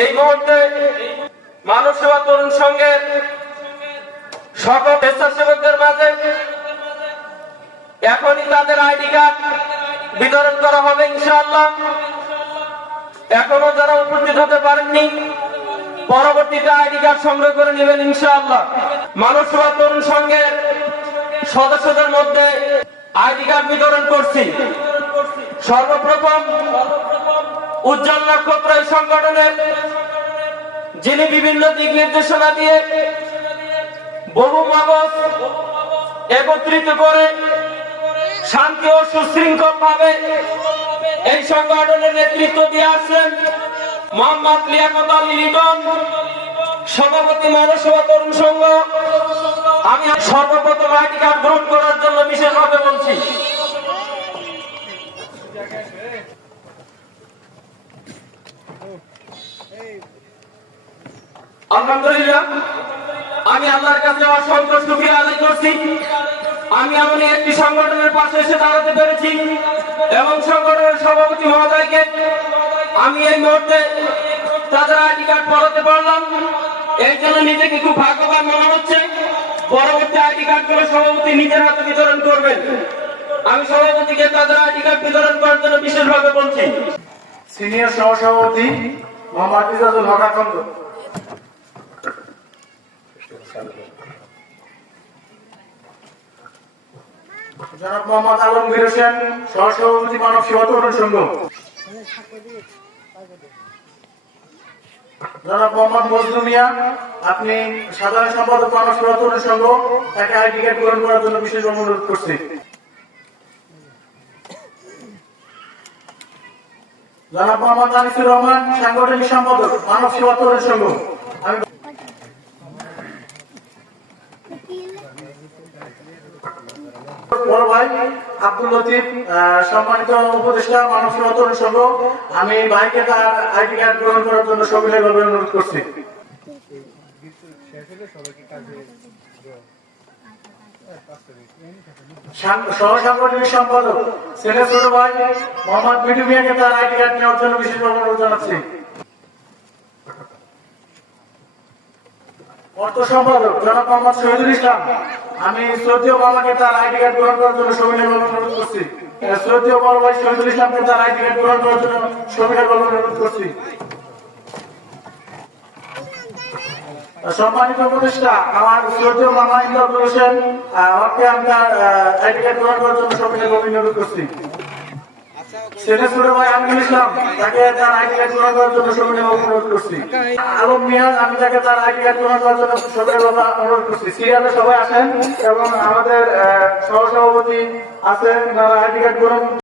এই মুহূর্তে মানব সেবা তরুণ সংঘের সকল স্বেচ্ছাসেবকদের মাঝে এখনই তাদের আইডি কার্ড বিতরণ করা হবে ইনশাআল্লাহ। এখনো যারা উপস্থিত হতে পারেননি পরবর্তীতে আইডি কার্ড সংগ্রহ করে নেবেন ইনশাআল্লাহ। মানব সেবা তরুণ সংঘের সদস্যদের মধ্যে আইডি কার্ড বিতরণ করছি। সর্বপ্রথম উজ্জ্বল নক্ষত্র এই সংগঠনের যিনি বিভিন্ন দিক নির্দেশনা দিয়ে বহু মগজ একত্রিত করে শান্তি ও সুশৃঙ্খল ভাবে এই সংগঠনের নেতৃত্ব দিয়ে আসছেন মোহাম্মদ লিয়াকত আলী লিটন, সভাপতি মানব সেবা তরুণ সংঘ। আমি সর্বপ্রথম আইডি কার্ড গ্রহণ করার জন্য বিশেষভাবে বলছি। আলহামদুলিল্লাহ, আমি আল্লাহর কাছে অসংখ্য শুকরিয়া আদায় করছি। আমি এমন একটি সংগঠনের পাশে এসে দাঁড়াতে পেরেছি এবং সংগঠনের সভাপতি মহোদয়কে আমি এই মুহূর্তে তাদের আইডি কার্ড পড়াতে পারলাম। এই জন্য নিজেকে খুব ভাগ্যবান মনে হচ্ছে। পরবর্তী আইডি কার্ড গুলো সভাপতি নিজের হাতে বিতরণ করবেন। আমি সভাপতিকে তাদের আইডি কার্ড বিতরণ করার জন্য বিশেষভাবে বলছি। সিনিয়র সহসভাপতি মোহাম্মদ ইজাজুল হক আকন্দ, জনাব মোহাম্মদ আলমগীর হোসেন, সহসভাপতি মানব সেবা তরুণ সংঘ, জনাব মোহাম্মদ মজনু মিয়া, আপনি সাধারণ সম্পাদক মানব সেবা তরুণ সংঘ, তাকে আইডি কার্ড গ্রহণ করার জন্য বিশেষ অনুরোধ করছি। জনাব মোহাম্মদ আনিসুর রহমান, সাংগঠনিক সম্পাদক মানব সেবা তরুণ সংঘ, আমি বড় ভাই আব্দুল লতিফ, সম্মানিত উপদেষ্টা মানব সেবা তরুণ সংঘ, আমি ভাইকে তার আইডি কার্ড গ্রহণ করার জন্য সবিনয়ভাবে অনুরোধ করছি। সহ সাংগঠনিক সম্পাদক ছেলে ছোট ভাই মোহাম্মদ মিঠু মিয়াকে তার আইডি কার্ড নেওয়ার জন্য বিশেষভাবে অনুরোধ জানাচ্ছি। অর্থ সম্পাদক জনাব মোহাম্মদ শহীদুল ইসলাম, আমি শ্রদ্ধেয় বাবাকে তার আইডি কার্ড গ্রহণ করার জন্য সবিনয়ভাবে অনুরোধ করছি। শ্রদ্ধেয় বড় ভাই শহীদুল ইসলামকে তার আইডি কার্ড গ্রহণ করার জন্য সবিনয়ভাবে অনুরোধ করছি। সম্মানিত উপদেষ্টা আমার শ্রদ্ধেয় মামা ইমদাদুল হোসেন, ওকে আমি তার আইডি কার্ড গ্রহণ করার জন্য সবিনয়ভাবে অনুরোধ করছি। ছেলে ছোট ভাই আমিনুল ইসলাম, তাকে তার আইডি কার্ড গ্রহণ করার জন্য সবিনয়ভাবে অনুরোধ করছি। আলম মিয়া, আমি তাকে তার আইডি কার্ড গ্রহণ করার জন্য সবিনয়ভাবে অনুরোধ করছি। সিরিয়ালে সবাই আসেন এবং আমাদের সহসভাপতি আছেন, তারা আইডি কার্ড গ্রহণ